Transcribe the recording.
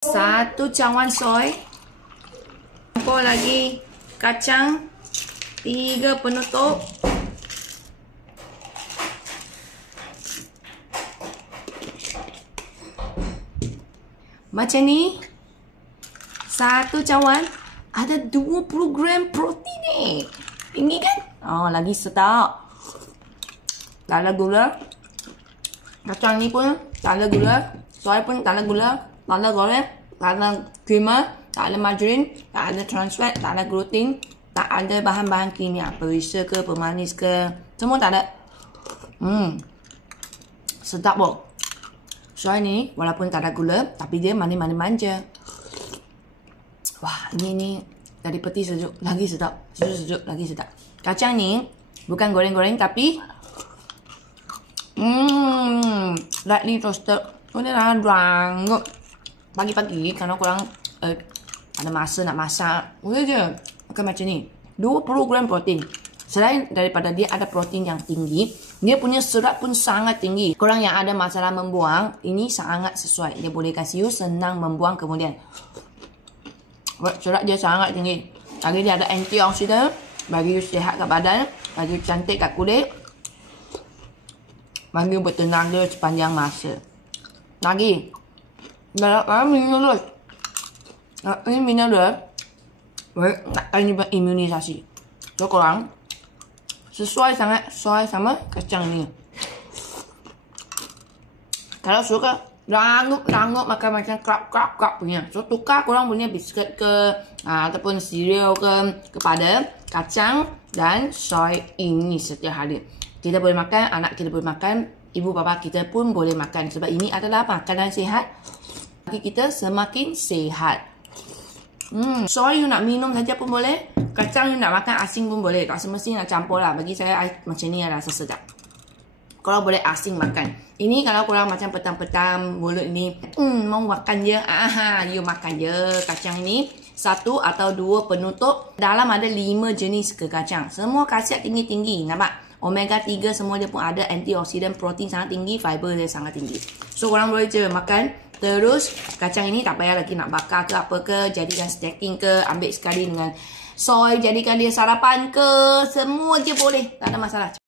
1 cawan soy. Campur lagi kacang 3 penutup. Macam ni. 1 cawan ada 20 gram protein ni. Tinggi kan? Oh, lagi sedap. Tak ada gula. Kacang ni pun tak ada gula. Soy pun tak ada gula. Tak ada goreng. Tak ada creamer. Tak ada margarin. Tak ada trans fat. Tak ada gluten. Tak ada bahan-bahan kimia. Perisa ke, pemanis ke. Semua tak ada. Sedap boh. Soy ni walaupun tak ada gula, tapi dia manis-manis manja. Wah, ini dari peti sejuk. Lagi sedap. Sejuk-sejuk lagi sedap. Kacang ni bukan goreng-goreng tapi lightly toasted. Boleh lah rangut. Pagi-pagi kalau korang ada masa nak masak, boleh je makan macam ni. 20 gram protein. Selain daripada dia ada protein yang tinggi, dia punya serat pun sangat tinggi. Korang yang ada masalah membuang, ini sangat sesuai. Dia boleh kasih you senang membuang kemudian. Serat dia sangat tinggi. Lagi dia ada antioksidan, bagi you sihat kat badan, bagi you cantik kat kulit, bagi you bertenaga sepanjang masa. Lagi, dalam mineral. Ini mineral takkan imunisasi. So korang sesuai sangat soy sama kacang ni. Kalau suka rangut makan macam krap punya. So tukar korang punya biskuit ke ataupun cereal ke kepada kacang dan soy ini setiap hari. Kita boleh makan, anak kita boleh makan, ibu bapa kita pun boleh makan. Sebab ini adalah makanan sihat. Bagi kita semakin sihat. Soy you nak minum saja pun boleh. Kacang you nak makan asing pun boleh. Tak semestinya nak campur lah. Bagi saya macam ni rasa sedap. Korang boleh asing makan. Ini kalau korang macam petang-petang mulut ni mau makan je. You makan je kacang ni. 1 atau 2 penutup. Dalam ada 5 jenis ke kacang. Semua khasiat tinggi-tinggi. Nampak? Omega 3 semua dia pun ada. Antioksidan, protein sangat tinggi. Fiber dia sangat tinggi. So korang boleh je makan. Terus kacang ini tak payah lagi nak bakar ke apa ke. Jadikan snacking ke. Ambil sekali dengan soy. Jadikan dia sarapan ke. Semua je boleh. Tak ada masalah.